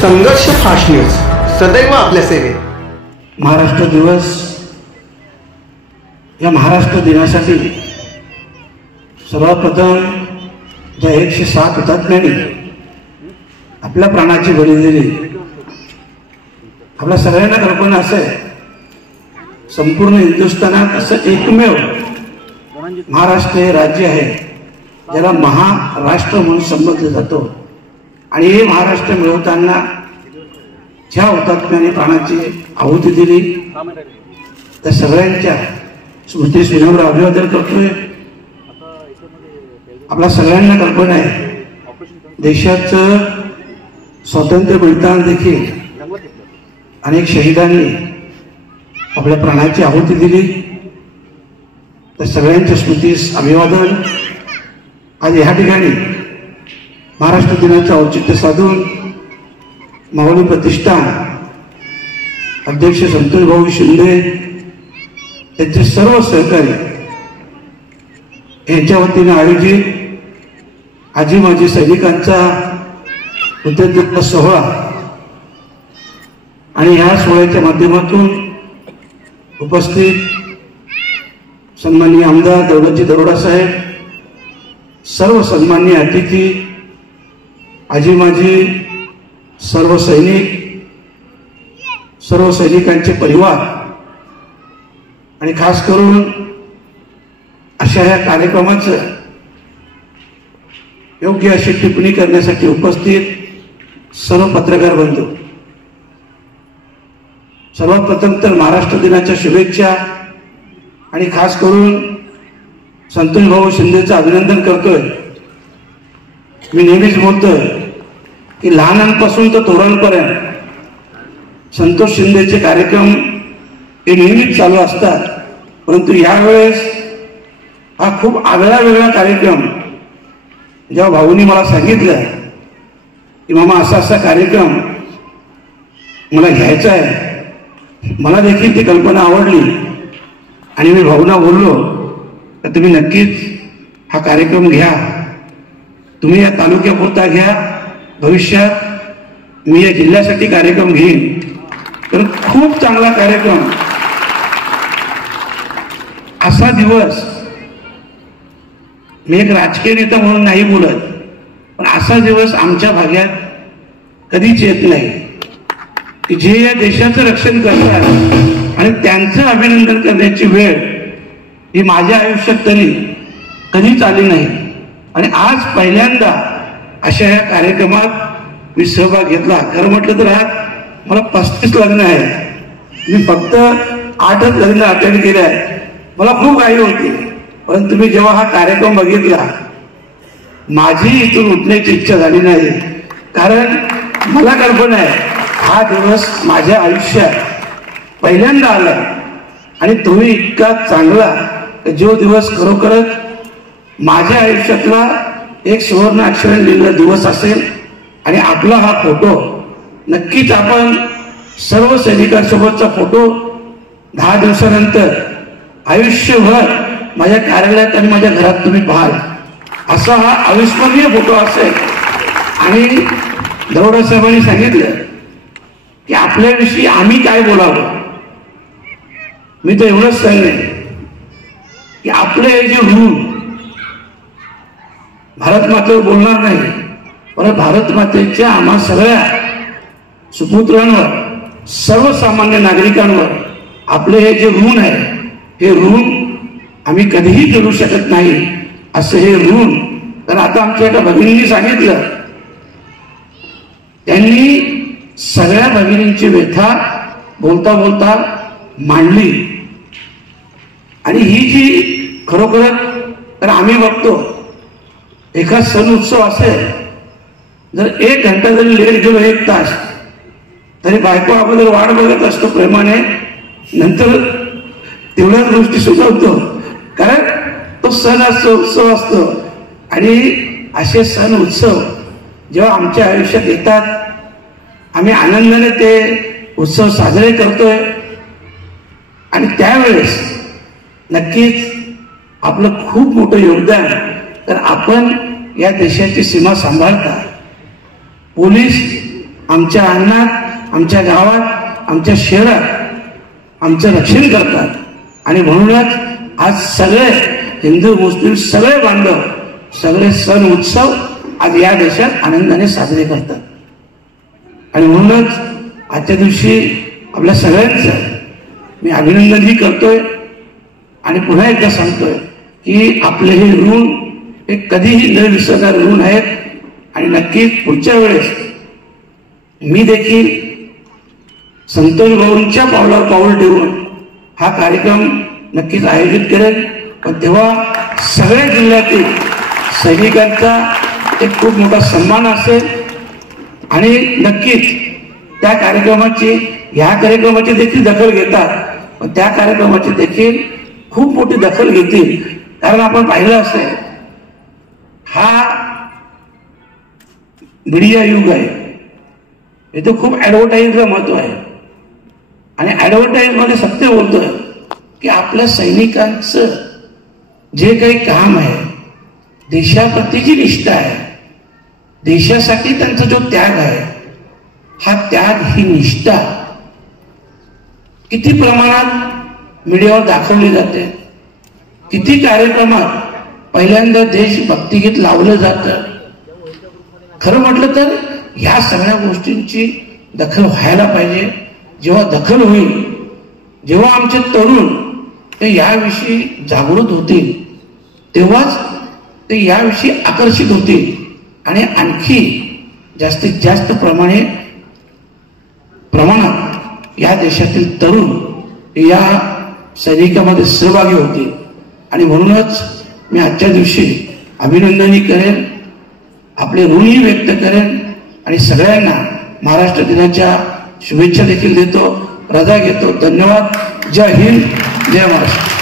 संघर्ष fast news सदैव आपल्या सेवेत। महाराष्ट्र दिवस या महाराष्ट्र दिनासाठी सर्वप्रथम ज्या 107 हुतात्म्यांनी आपल्या प्राणाची बली दिली, आपल्या सगळ्यांना कल्पना असे संपूर्ण हिंदुस्थानात असं एकमेव महाराष्ट्र हे राज्य आहे ज्याला महाराष्ट्र म्हणून संबोधलं जातो। आणि हे महाराष्ट्र मिळवताना ज्या हुतात्म्याने प्राणाची आहुती दिली त्या सगळ्यांच्या स्मृतीस विनम्र अभिवादन करतोय। आपल्या सगळ्यांना कल्पना आहे देशाचं स्वातंत्र्य मिळताना देखील अनेक शहीदांनी आपल्या प्राणाची आहुती दिली, त्या सगळ्यांच्या स्मृतीस अभिवादन। आज ह्या ठिकाणी महाराष्ट्र दिनाचं औचित्य साधून माऊली प्रतिष्ठान अध्यक्ष संतोष भाऊ शिंदे यांचे सर्व सहकारी यांच्या वतीने आयोजित आजी माजी सैनिकांचा कृतज्ञता सोहळा आणि ह्या सोहळ्याच्या माध्यमातून उपस्थित सन्माननीय आमदार दौलतजी दरोडा साहेब, सर्व सन्माननीय अतिथी, आजी माजी, सर्व सैनिक, सर्व सैनिकांचे परिवार आणि खास करून अशा या कार्यक्रमाचं योग्य अशी टिप्पणी करण्यासाठी उपस्थित सर्व पत्रकार बंधू, सर्वात प्रथम तर महाराष्ट्र दिनाच्या शुभेच्छा आणि खास करून संतोष भाऊ शिंदेचं अभिनंदन करतोय। मी नेहमीच बोलतोय की लहानांपासून तर तरुणांपर्यंत संतोष शिंदेचे कार्यक्रम हे नेहमीच चालू असतात, परंतु यावेळेस हा खूप आगळा वेगळा कार्यक्रम। जेव्हा भाऊनी मला सांगितलं की मामा असा असा कार्यक्रम मला घ्यायचा आहे, मला देखील ती कल्पना आवडली आणि मी भाऊना बोललो तर तुम्ही नक्कीच हा कार्यक्रम घ्या, तुम्ही या तालुक्यापुरता घ्या, भविष्यात मी या जिल्ह्यासाठी कार्यक्रम घेईन। तर खूप चांगला कार्यक्रम, असा दिवस मी एक राजकीय नेता म्हणून नाही बोलत, पण असा दिवस आमच्या भागात कधीच येत नाही की जे या देशाचं रक्षण करतात आणि त्यांचं अभिनंदन करण्याची वेळ ही माझ्या आयुष्यात तरी कधीच आली नाही। आणि आज पहिल्यांदा अशा या कार्यक्रमात मी सहभाग घेतला। खरं म्हटलं तर आज मला 35 लग्न आहे, मी फक्त 8च लग्न अटेंड केले आहे। मला खूप घाई होती, परंतु मी जेव्हा हा कार्यक्रम बघितला माझी इथून उठण्याची इच्छा झाली नाही, कारण मला कल्पना आहे हा दिवस माझ्या आयुष्यात पहिल्यांदा आला आणि तोही इतका चांगला जो दिवस खरोखरच माझ्या आयुष्यातला एक सुवर्ण अक्षराने लिहिलेला दिवस असेल। आणि आपला हा फोटो नक्कीच आपण सर्व सैनिकांसोबतचा फोटो 10 दिवसानंतर आयुष्यभर माझ्या कार्यालयात आणि माझ्या घरात तुम्ही पाहाल, असा हा अविस्मरणीय फोटो असेल। आणि दरोडा साहेबांनी सांगितलं की आपल्याविषयी आम्ही काय बोलावं, मी तर एवढंच सांगेन की आपले हे जे ऋण भारत मातेवर बोलणार नाही, पण भारत मातेच्या आम्हा सगळ्या सुपुत्रांवर, सर्वसामान्य नागरिकांवर आपले हे जे ऋण आहे हे ऋण आम्ही कधीही फेडू शकत नाही, असं हे ऋण। तर आता आमच्या एका भगिनींनी सांगितलं, त्यांनी सगळ्या भगिनींची व्यथा बोलता बोलता मांडली। आणि ही जी खरोखर तर आम्ही बघतो एखाद सण उत्सव असेल, जर 1 घंटा जरी लेट गेलो 1 तास तरी बायको अगोदर वाट बघत असतो प्रेमाने, नंतर तेवढ्याच गोष्टी सुचवतो, कारण तो सण असतो, उत्सव असतो। आणि असे सण उत्सव जेव्हा आमच्या आयुष्यात येतात आम्ही आनंदाने ते उत्सव साजरे करतोय। आणि त्यावेळेस नक्कीच आपलं खूप मोठं योगदान, तर आपण या देशाची सीमा सांभाळता, पोलीस आमच्या अंगणात, आमच्या गावात, आमच्या शहरात आमचं रक्षण करतात. आणि म्हणूनच आज सगळे हिंदू मुस्लिम सगळे बांधव, सगळे सण उत्सव आज या देशात आनंदाने साजरे करतात. आणि म्हणूनच आजच्या दिवशी आपल्या सगळ्यांचं मी अभिनंदनही करतोय आणि पुन्हा एकदा सांगतोय की आपले हे ऋण हे कधीही न विसरणारे ऋण आहेत. आणि नक्कीच पुढच्या वेळेस मी देखील संतोष भाऊंच्या पावलावर पाऊल ठेवून हा कार्यक्रम नक्कीच आयोजित करेन. पण तेव्हा सगळ्या जिल्ह्यातील सैनिकांचा एक खूप मोठा सन्मान असेल आणि नक्कीच त्या कार्यक्रमाची, ह्या कार्यक्रमाची देखील दखल घेतात, पण त्या कार्यक्रमाची देखील खूप मोठी दखल घेतील. कारण आपण पाहिलं असेल हा मीडिया युग आहे, इथे खूप ऍडव्हर्टाईजला महत्व आहे. आणि ऍडव्हर्टाईज मध्ये सत्य बोलतोय की आपल्या सैनिकांचं जे काही काम आहे, देशाप्रती जी निष्ठा आहे, देशासाठी त्यांचा जो त्याग आहे, हा त्याग, ही निष्ठा किती प्रमाणात मीडियावर दाखवली जाते, किती कार्यक्रमात पहिल्यांदा देशभक्तिगीत लावलं जातं. खरं म्हटलं तर ह्या सगळ्या गोष्टींची दखल व्हायला पाहिजे. जेव्हा दखल होईल, जेव्हा आमचे तरुण ते याविषयी जागृत होतील, तेव्हाच ते याविषयी आकर्षित होतील आणि आणखी जास्तीत जास्त प्रमाणात या देशातील तरुण या सैनिकांमध्ये सहभागी होतील. आणि म्हणूनच मी आजच्या दिवशी अभिनंदनही करेन, आपले ऋणही व्यक्त करेन आणि सगळ्यांना महाराष्ट्र दिनाच्या शुभेच्छा देखील देतो. रजा घेतो. धन्यवाद. जय हिंद, जय महाराष्ट्र.